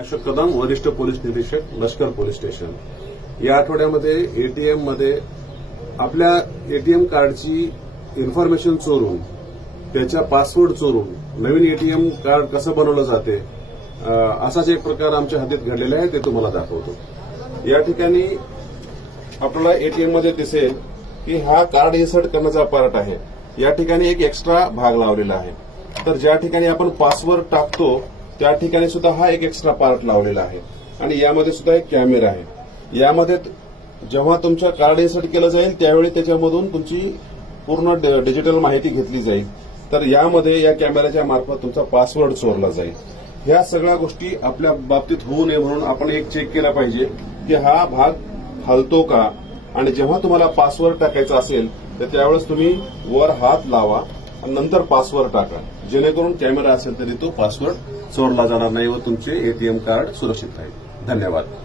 अशोक कदम, वरिष्ठ पोलीस निरीक्षक, लष्कर पोलीस स्टेशन. या आठवड्यामध्ये एटीएम मध्ये आपल्या एटीएम कार्डची इन्फॉर्मेशन चोरून, त्याचा पासवर्ड चोरून नवीन एटीएम कार्ड कसं बनवलं जाते असाच एक प्रकार आमच्या हद्दीत घडलेला आहे, ते तुम्हाला दाखवतो. या ठिकाणी आपल्याला एटीएम मध्ये दिसेल की हा कार्ड इन्सर्ट करण्याचा पार्ट आहे. या ठिकाणी एक एक्स्ट्रा भाग लावलेला आहे. तर ज्या ठिकाणी आपण पासवर्ड टाकतो त्या ठिकाणी सुद्धा हा एक एक्स्ट्रा पार्ट लावलेला आहे आणि यामध्ये सुद्धा एक कॅमेरा आहे. यामध्ये जेव्हा तुमच्या कार्ड इन्सर्ट केलं जाईल त्यावेळी त्याच्यामधून तुमची पूर्ण डिजिटल माहिती घेतली जाईल. तर यामध्ये या कॅमेऱ्याच्या मार्फत तुमचा पासवर्ड चोरला जाईल. ह्या सगळ्या गोष्टी आपल्या बाबतीत होऊ नये म्हणून आपण एक चेक केला पाहिजे की हा भाग हलतो का, आणि जेव्हा तुम्हाला पासवर्ड टाकायचा असेल तर त्यावेळेस तुम्ही वर हात लावा आणि नंतर पासवर्ड टाका, जेणेकरून कॅमेरा असेल तरी तो पासवर्ड चोरला जाणार नाही व तुमचे एटीएम कार्ड सुरक्षित राहील. धन्यवाद.